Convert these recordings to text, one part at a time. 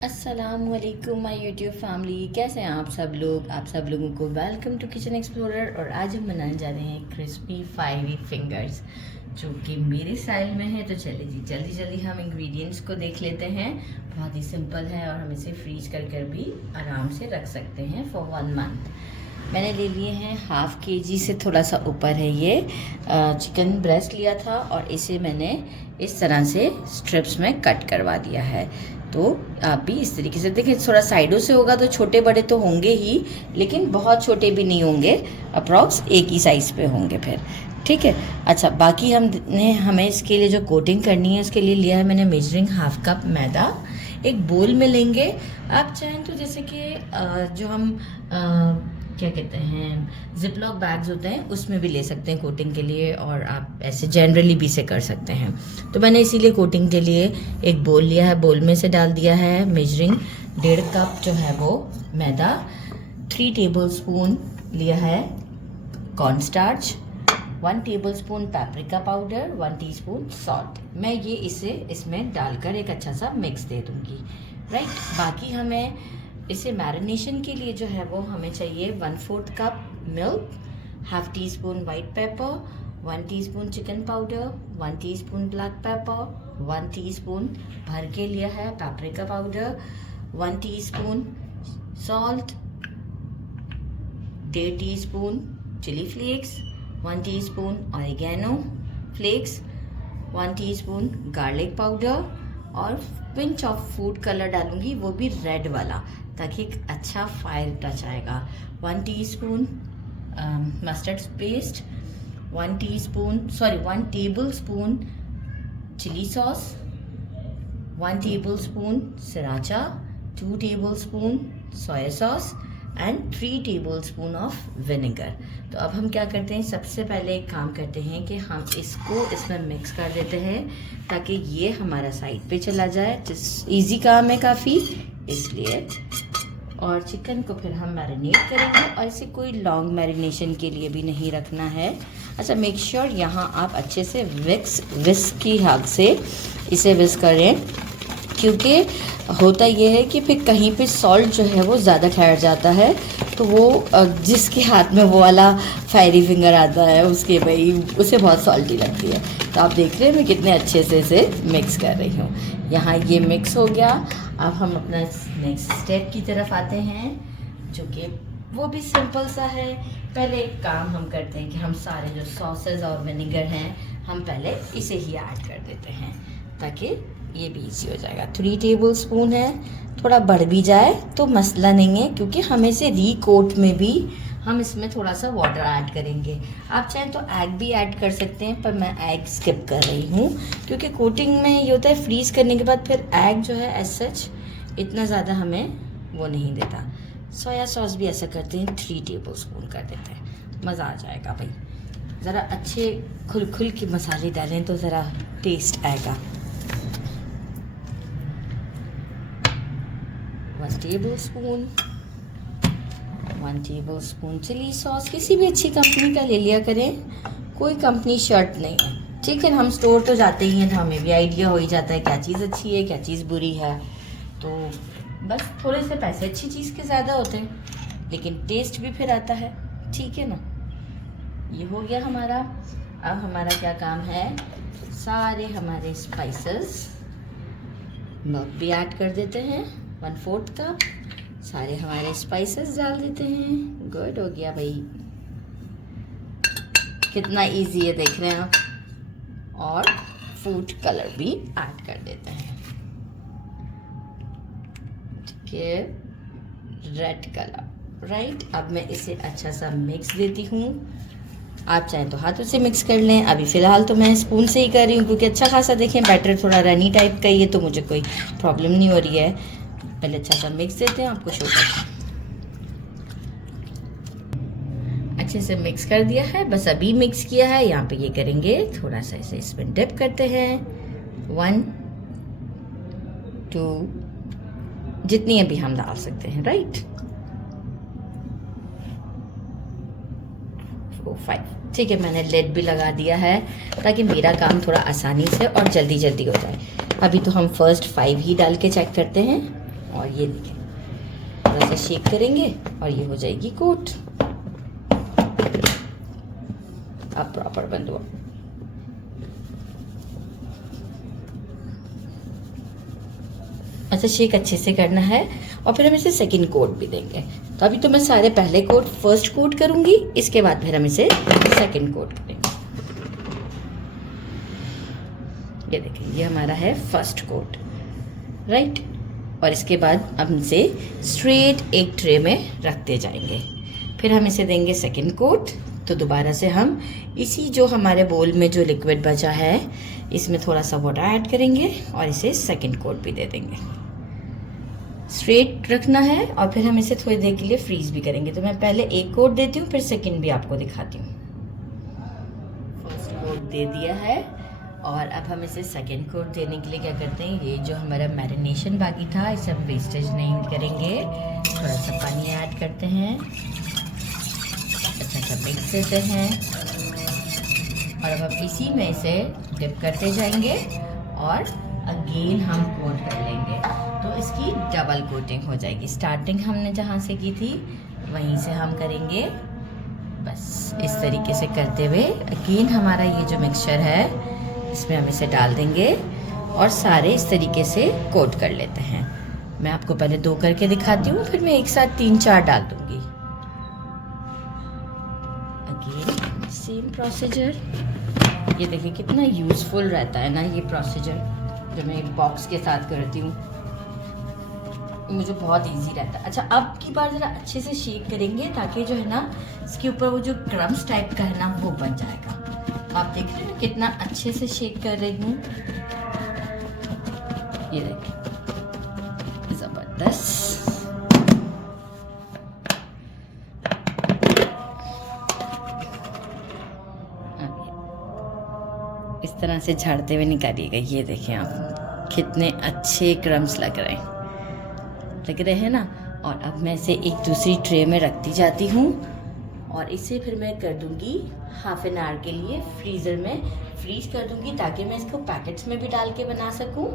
अस्सलामुअलैकुम my YouTube family, कैसे हैं आप सब लोग। आप सब लोगों को वेलकम टू किचन एक्सप्लोरर। और आज हम बनाने जा रहे हैं क्रिस्पी फायरी फिंगर्स, जो कि मेरे स्टाइल में है। तो चलिए जी, जल्दी जल्दी हम इंग्रेडिएंट्स को देख लेते हैं। बहुत ही सिंपल है और हम इसे फ्रीज कर भी आराम से रख सकते हैं फॉर 1 मंथ। मैंने ले लिए हैं ½ kg से थोड़ा सा ऊपर है ये चिकन ब्रेस्ट लिया था, और इसे मैंने इस तरह से स्ट्रिप्स में कट करवा दिया है। तो आप भी इस तरीके से देखिए, थोड़ा साइडों से होगा तो छोटे बड़े तो होंगे ही, लेकिन बहुत छोटे भी नहीं होंगे, अप्रॉक्स एक ही साइज़ पे होंगे फिर। ठीक है। अच्छा, बाकी हमें इसके लिए जो कोटिंग करनी है, उसके लिए लिया है मैंने मेजरिंग ½ कप मैदा। एक बोल में लेंगे। आप चाहें तो जैसे कि जो हम क्या कहते हैं, जिपलॉक बैग्स होते हैं, उसमें भी ले सकते हैं कोटिंग के लिए, और आप ऐसे जनरली भी इसे कर सकते हैं। तो मैंने इसीलिए कोटिंग के लिए एक बोल लिया है। बोल में से डाल दिया है मेजरिंग 1.5 कप जो है वो मैदा, 3 टेबलस्पून लिया है cornstarch, 1 tablespoon paprika powder, 1 teaspoon salt. मैं ये इसे इसमें डालकर एक अच्छा सा मिक्स दे दूँगी। राइट। बाकी हमें इसे मैरिनेशन के लिए जो है वो हमें चाहिए 1/4 cup milk, ½ teaspoon white pepper, 1 teaspoon chicken powder, 1 teaspoon black pepper, 1 teaspoon भर के लिया है paprika powder, 1 teaspoon salt, 1.5 teaspoon chilli flakes, 1 teaspoon oregano flakes, 1 teaspoon garlic powder, और पिंच ऑफ फूड कलर डालूंगी, वो भी रेड वाला, ताकि एक अच्छा फायर टच आएगा। 1 teaspoon mustard paste, 1 tablespoon chilli sauce, 1 tablespoon sriracha, 2 tablespoon soya sauce and 3 tablespoon of vinegar. तो अब हम क्या करते हैं, सबसे पहले एक काम करते हैं कि हम इसको इसमें मिक्स कर देते हैं, ताकि ये हमारा साइड पे चला जाए। इजी काम है काफ़ी, इसलिए। और चिकन को फिर हम मैरिनेट करेंगे, और इसे कोई लॉन्ग मैरिनेशन के लिए भी नहीं रखना है। अच्छा, मेक श्योर यहाँ आप अच्छे से विस्क की हेल्प से इसे विस्क करें, क्योंकि होता ये है कि फिर कहीं पे सॉल्ट जो है वो ज़्यादा ठहर जाता है, तो वो जिसके हाथ में वो वाला फायरी फिंगर आता है, उसके भाई उसे बहुत सॉल्टी लगती है। तो आप देख रहे हैं मैं कितने अच्छे से इसे मिक्स कर रही हूँ। यहाँ ये मिक्स हो गया। अब हम अपना नेक्स्ट स्टेप की तरफ आते हैं, जो कि वो भी सिंपल सा है। पहले एक काम हम करते हैं कि हम सारे जो सॉसेज और विनेगर हैं, हम पहले इसे ही ऐड कर देते हैं, ताकि ये भी इजी हो जाएगा। 3 टेबलस्पून है, थोड़ा बढ़ भी जाए तो मसला नहीं है, क्योंकि हम इसे रीकोट में भी हम इसमें थोड़ा सा वाटर ऐड करेंगे। आप चाहें तो एग भी ऐड कर सकते हैं, पर मैं एग स्किप कर रही हूँ, क्योंकि कोटिंग में ये होता है फ्रीज़ करने के बाद फिर एग जो है एज सच इतना ज़्यादा हमें वो नहीं देता। सोया सॉस भी ऐसा करते हैं, 3 टेबलस्पून कर देते हैं, मज़ा आ जाएगा भाई। ज़रा अच्छे खुल के मसाले डालें तो ज़रा टेस्ट आएगा। 1 टेबलस्पून चिली सॉस, किसी भी अच्छी कंपनी का ले लिया करें, कोई कंपनी शर्ट नहीं है। ठीक है, हम स्टोर तो जाते ही हैं, तो हमें भी आइडिया हो ही जाता है क्या चीज़ अच्छी है, क्या चीज़ बुरी है। तो बस थोड़े से पैसे अच्छी चीज़ के ज़्यादा होते हैं, लेकिन टेस्ट भी फिर आता है। ठीक है ना। ये हो गया हमारा। अब हमारा क्या काम है, सारे हमारे स्पाइसेस, मिल्क भी ऐड कर देते हैं 1/4 कप, सारे हमारे स्पाइसेस डाल देते हैं। गुड हो गया भाई, कितना इजी है, देख रहे हैं आप। और फूड कलर भी ऐड कर देते हैं, ठीक है, रेड कलर। राइट। अब मैं इसे अच्छा सा मिक्स देती हूँ। आप चाहें तो हाथों से मिक्स कर लें, अभी फ़िलहाल तो मैं स्पून से ही कर रही हूँ, क्योंकि अच्छा खासा देखें बैटर थोड़ा रनी टाइप का ही है, तो मुझे कोई प्रॉब्लम नहीं हो रही है। पहले अच्छा सा मिक्स देते हैं, आपको शो करते हैं। अच्छे से मिक्स कर दिया है, बस अभी मिक्स किया है। यहाँ पे ये करेंगे, थोड़ा सा इसे इसमें डिप करते हैं, 1 2, जितनी अभी हम डाल सकते हैं। राइट। 4 5। ठीक है, मैंने लिड भी लगा दिया है, ताकि मेरा काम थोड़ा आसानी से और जल्दी जल्दी हो जाए। अभी तो हम फर्स्ट 5 ही डाल के चेक करते हैं। और ये देखिए थोड़ा सा शेक करेंगे और ये हो जाएगी कोट। अब प्रॉपर बंद हुआ। अच्छा, शेक अच्छे से करना है और फिर हम इसे सेकंड कोट भी देंगे। तो अभी तो मैं सारे पहले कोट फर्स्ट कोट करूंगी, इसके बाद फिर हम इसे सेकंड कोट करेंगे। ये देखिए ये हमारा है फर्स्ट कोट, राइट। और इसके बाद हम इसे स्ट्रेट एक ट्रे में रखते जाएंगे। फिर हम इसे देंगे सेकंड कोट। तो दोबारा से हम इसी जो हमारे बोल में जो लिक्विड बचा है इसमें थोड़ा सा वाटर ऐड करेंगे और इसे सेकंड कोट भी दे देंगे। स्ट्रेट रखना है और फिर हम इसे थोड़ी देर के लिए फ्रीज भी करेंगे। तो मैं पहले एक कोट देती हूँ, फिर सेकंड भी आपको दिखाती हूँ। फर्स्ट कोट दे दिया है और अब हम इसे सेकंड कोट देने के लिए क्या करते हैं, ये जो हमारा मैरिनेशन बाकी था इसे हम वेस्टेज नहीं करेंगे। थोड़ा सा पानी ऐड करते हैं, अच्छा सा मिक्स देते हैं और अब हम इसी में इसे डिप करते जाएंगे और अगेन हम कोट कर लेंगे। तो इसकी डबल कोटिंग हो जाएगी। स्टार्टिंग हमने जहाँ से की थी वहीं से हम करेंगे, बस इस तरीके से करते हुए अगेन हमारा ये जो मिक्सचर है इसमें हम इसे डाल देंगे और सारे इस तरीके से कोट कर लेते हैं। मैं आपको पहले 2 करके दिखाती हूँ, फिर मैं एक साथ 3-4 डाल दूँगी। Again same procedure. ये देखिए कितना यूज़फुल रहता है ना ये प्रोसीजर, जो मैं एक बॉक्स के साथ करती हूँ, मुझे बहुत इजी रहता है। अच्छा, अब की बार ज़रा अच्छे से शेक करेंगे ताकि जो है ना इसके ऊपर वो जो क्रम्स टाइप का है ना वो बन जाएगा। आप देख रहे हैं कितना अच्छे से शेक कर रही हूँ। ये देखिए ज़बरदस्त। इस तरह से झाड़ते हुए निकालिएगा। ये देखें आप कितने अच्छे क्रम्स लग रहे हैं ना। और अब मैं इसे एक दूसरी ट्रे में रखती जाती हूँ और इसे फिर मैं कर दूँगी हाफ एन आवर के लिए फ्रीज़र में फ्रीज कर दूँगी, ताकि मैं इसको पैकेट्स में भी डाल के बना सकूँ।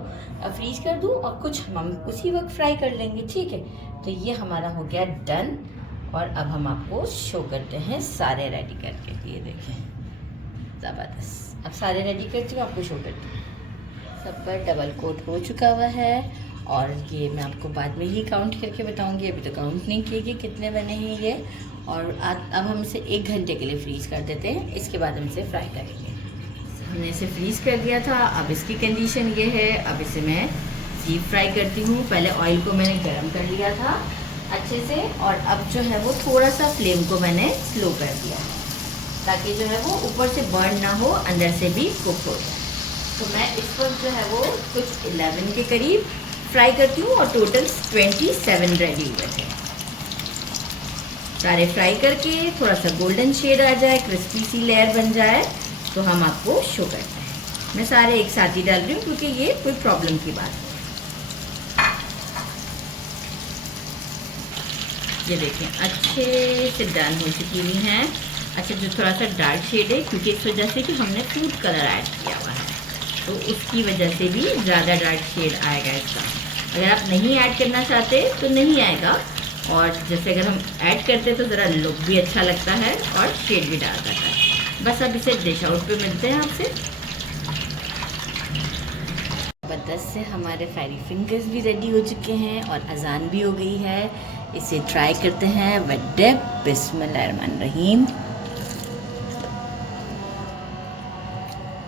फ्रीज कर दूँ और कुछ हम उसी वक्त फ्राई कर लेंगे, ठीक है। तो ये हमारा हो गया डन और अब हम आपको शो करते हैं सारे रेडी करके। ये देखें ज़बरदस्त। अब सारे रेडी करती हूँ, आपको शो करती हूँ। सब पर डबल कोट हो चुका हुआ है और ये मैं आपको बाद में ही काउंट करके बताऊंगी, अभी तो काउंट नहीं किए कि कितने बने हैं ये। और अब हम इसे 1 घंटे के लिए फ्रीज़ कर देते हैं, इसके बाद हम इसे फ्राई करेंगे। हमने इसे फ्रीज़ कर दिया था, अब इसकी कंडीशन ये है। अब इसे मैं डीप फ्राई करती हूँ। पहले ऑयल को मैंने गर्म कर लिया था अच्छे से और अब जो है वो थोड़ा सा फ्लेम को मैंने स्लो कर दिया ताकि जो है वो ऊपर से बर्न ना हो, अंदर से भी कुक हो जाए। तो मैं इस वक्त जो है वो कुछ 11 के करीब फ्राई करती हूँ और टोटल 27 रेडी हुए थे। सारे फ्राई करके थोड़ा सा गोल्डन शेड आ जाए, क्रिस्पी सी लेयर बन जाए तो हम आपको शो करते हैं। मैं सारे एक साथ ही डाल रही हूँ क्योंकि ये कोई प्रॉब्लम की बात नहीं। ये देखें अच्छे से डन हो चुकी हुई हैं। अच्छा, जो थोड़ा सा डार्क शेड है क्योंकि इस वजह से कि हमने फूड कलर ऐड किया हुआ है तो उसकी वजह से भी ज़्यादा डार्क शेड आएगा इसका। अगर आप नहीं ऐड करना चाहते तो नहीं आएगा, और जैसे अगर हम ऐड करते तो ज़रा लुक भी अच्छा लगता है और शेड भी डाल जाता है। बस अब इसे डिश आउट पे मिलते हैं आपसे। ज़बरदस्त से हमारे फायरी फिंगर्स भी रेडी हो चुके हैं और अजान भी हो गई है। इसे ट्राई करते हैं विद बिस्मिल्लाहिर्रहमानिर्रहीम।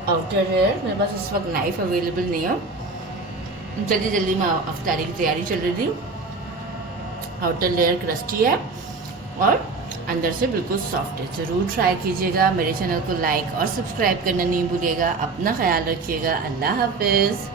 आउटर लेयर मेरे पास इस वक्त नाइफ अवेलेबल नहीं है, जल्दी जल्दी मैं अफ्तारी की तैयारी चल रही थी। आउटर लेयर क्रस्टी है और अंदर से बिल्कुल सॉफ्ट है। ज़रूर ट्राई कीजिएगा। मेरे चैनल को लाइक और सब्सक्राइब करना नहीं भूलिएगा। अपना ख्याल रखिएगा। अल्लाह हाफिज़।